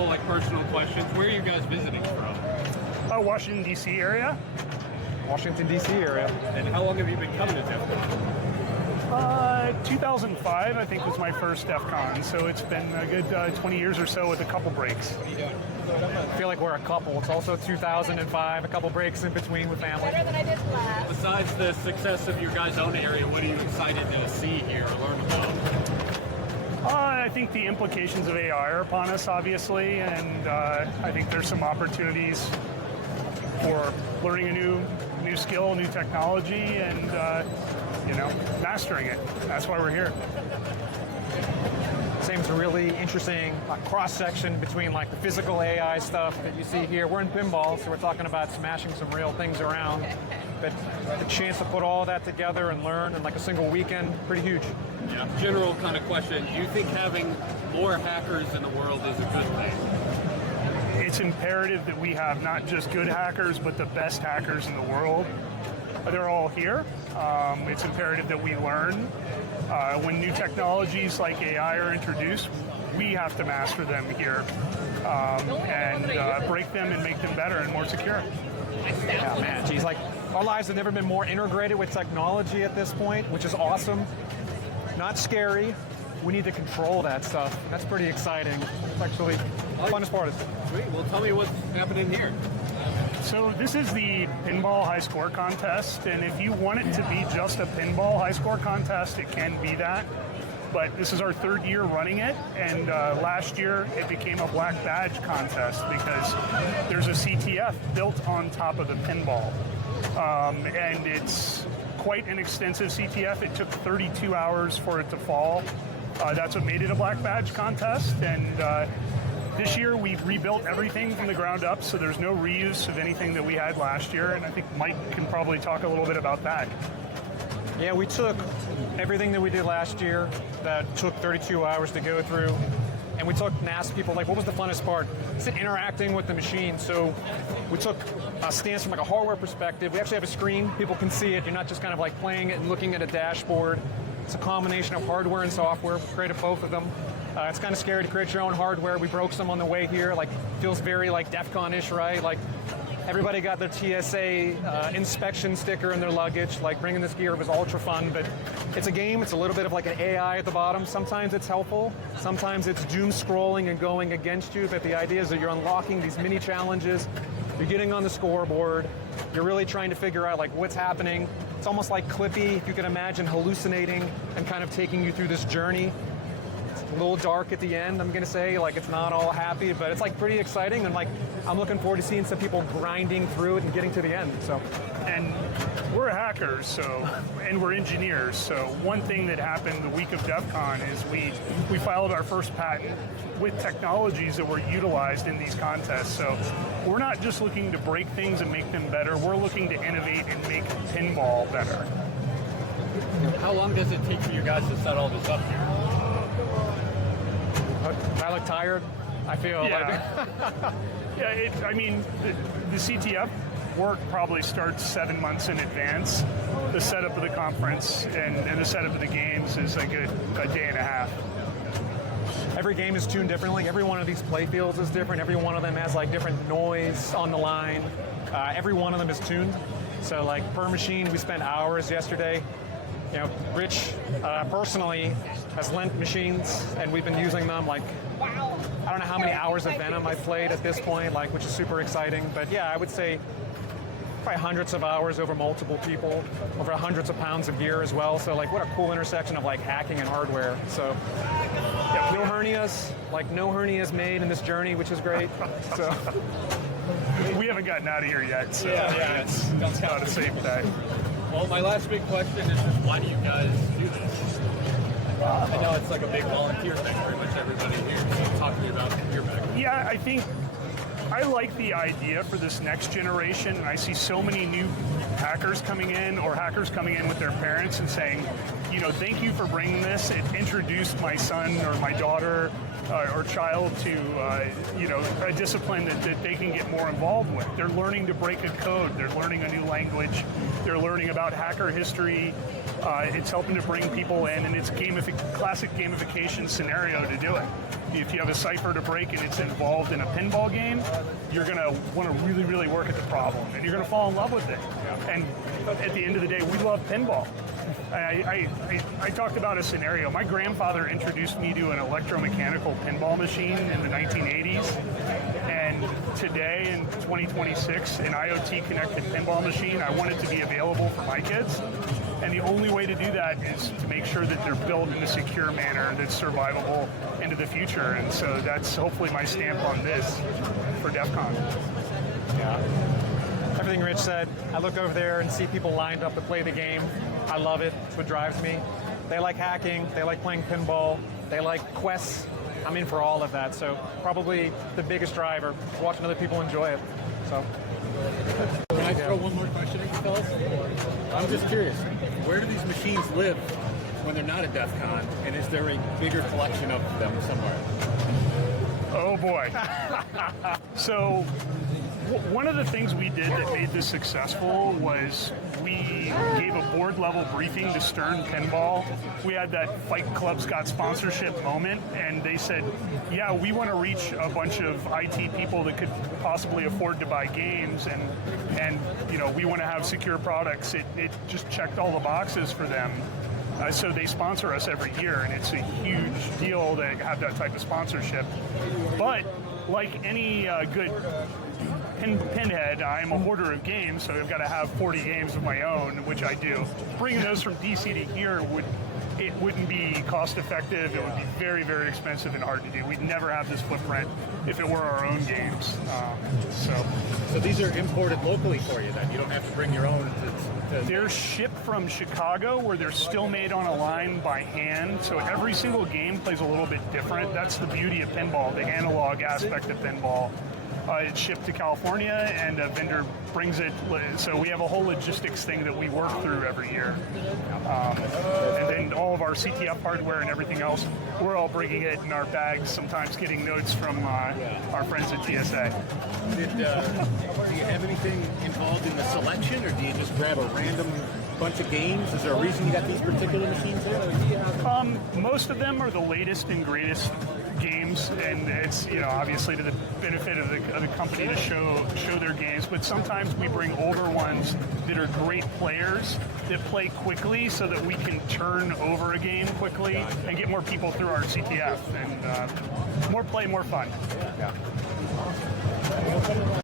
couple like personal questions. Where are you guys visiting from? Washington, D.C. area. Washington, D.C. area. And how long have you been coming to DEF CON? 2005, I think, was my first DEF CON, so it's been a good 20 years or so with a couple breaks. I feel like we're a couple. It's also 2005, a couple breaks in between with family. Better than I did last. Besides the success of your guys' own area, what are you excited to see here or learn about? I think the implications of AI are upon us, obviously, and I think there's some opportunities for learning a new skill, new technology, and mastering it. That's why we're here. Seems really interesting cross-section between like the physical AI stuff that you see here. We're in Pinball, so we're talking about smashing some real things around. But the chance to put all that together and learn in like a single weekend, pretty huge. Yeah. General kind of question, do you think having more hackers in the world is a good thing? It's imperative that we have not just good hackers, but the best hackers in the world. They're all here. It's imperative that we learn. When new technologies like AI are introduced, we have to master them here and break them and make them better and more secure. Yeah, man, geez, like our lives have never been more integrated with technology at this point, which is awesome. Not scary. We need to control that stuff. That's pretty exciting. It's actually the funnest part of it. Sweet. Well, tell me what's happening here. So this is the Pinball High Score Contest, and if you want it to be just a Pinball High Score Contest, it can be that. But this is our third year running it, and last year it became a black badge contest because there's a CTF built on top of the pinball. And it's quite an extensive CTF. It took 32 hours for it to fall. That's what made it a black badge contest, and this year we rebuilt everything from the ground up, so there's no reuse of anything that we had last year, and I think Mike can probably talk a little bit about that. Yeah, we took everything that we did last year that took 32 hours to go through, and we took and asked people, like, what was the funnest part? It's interacting with the machine. So we took a stance from like a hardware perspective. We actually have a screen. People can see it. You're not just kind of like playing it and looking at a dashboard. It's a combination of hardware and software. We created both of them. It's kind of scary to create your own hardware. We broke some on the way here. Like, feels very like DEF CON-ish, right? Like, everybody got their TSA inspection sticker in their luggage. Like, bringing this gear was ultra fun, but it's a game. It's a little bit of like an AI at the bottom. Sometimes it's helpful. Sometimes it's doom scrolling and going against you, but the idea is that you're unlocking these mini challenges. You're getting on the scoreboard. You're really trying to figure out like what's happening. It's almost like Clippy, if you can imagine hallucinating and kind of taking you through this journey. It's a little dark at the end, I'm gonna say, like it's not all happy, but it's like pretty exciting, and like I'm looking forward to seeing some people grinding through it and getting to the end. So, and we're hackers, and we're engineers. So one thing that happened the week of DEF CON is we filed our first patent with technologies that were utilized in these contests. So we're not just looking to break things and make them better. We're looking to innovate and make pinball better. How long does it take for you guys to set all this up here? I look tired. I feel like... Yeah, I mean, the CTF work probably starts 7 months in advance. The setup of the conference and the setup of the games is like a day and a half. Every game is tuned differently. Every one of these play fields is different. Every one of them has like different noise on the line. Every one of them is tuned. So like per machine, we spent hours yesterday. You know, Rich personally has lent machines, and we've been using them like, I don't know how many hours of Venom I've played at this point, like, which is super exciting. But yeah, I would say probably hundreds of hours over multiple people, over hundreds of pounds of gear as well. So like, what a cool intersection of like hacking and hardware. So yeah, no hernias, like no hernias made in this journey, which is great. So we haven't gotten out of here yet, so yeah, it's not a safe day. Well, my last big question is just why do you guys do this? I know it's like a big volunteer thing, pretty much everybody here. So talk to me about your background. Yeah, I think I like the idea for this next generation, and I see so many new hackers coming in, or hackers coming in with their parents and saying, you know, thank you for bringing this. It introduced my son or my daughter or child to, you know, a discipline that they can get more involved with. They're learning to break a code. They're learning a new language. They're learning about hacker history. It's helping to bring people in, and it's classic gamification scenario to do it. if you have a cipher to break and it's involved in a pinball game, you're going to want to really, really work at the problem, and you're going to fall in love with it. And at the end of the day, we love pinball. I talked about a scenario. My grandfather introduced me to an electromechanical pinball machine in the 1980s, and today in 2026, an IoT-connected pinball machine, I want it to be available for my kids. And the only way to do that is to make sure that they're built in a secure manner that's survivable into the future. And so that's hopefully my stamp on this for DEF CON. Yeah. Everything Rich said, I look over there and see people lined up to play the game. I love it. It's what drives me. They like hacking. They like playing pinball. They like quests. I'm in for all of that. So probably the biggest driver, watching other people enjoy it. So. Can I throw one more question at you, fellas? I'm just curious, where do these machines live when they're not at DEF CON, and is there a bigger collection of them somewhere? Oh boy. So one of the things we did that made this successful was we gave a board level briefing to Stern Pinball. We had that Fight Club Scott sponsorship moment, and they said, yeah, we want to reach a bunch of IT people that could possibly afford to buy games, and you know, we want to have secure products. It just checked all the boxes for them. So they sponsor us every year, and it's a huge deal to have that type of sponsorship. But like any good pinhead, I'm a hoarder of games, so I've got to have 40 games of my own, which I do. Bringing those from DC to here wouldn't be cost effective. It would be very, very expensive and hard to do. We'd never have this footprint if it were our own games. So these are imported locally for you then? You don't have to bring your own? They're shipped from Chicago, where they're still made on a line by hand. So every single game plays a little bit different. That's the beauty of pinball, the analog aspect of pinball. It's shipped to California, and a vendor brings it. So we have a whole logistics thing that we work through every year. And then all of our CTF hardware and everything else, we're all bringing it in our bags, sometimes getting notes from our friends at TSA. Do you have anything involved in the selection, or do you just grab a random bunch of games? Is there a reason you got these particular machines here? Most of them are the latest and greatest games, and it's, you know, obviously to the benefit of the company to show their games, but sometimes we bring older ones that are great players that play quickly so that we can turn over a game quickly and get more people through our CTF, and more play, more fun. Yeah.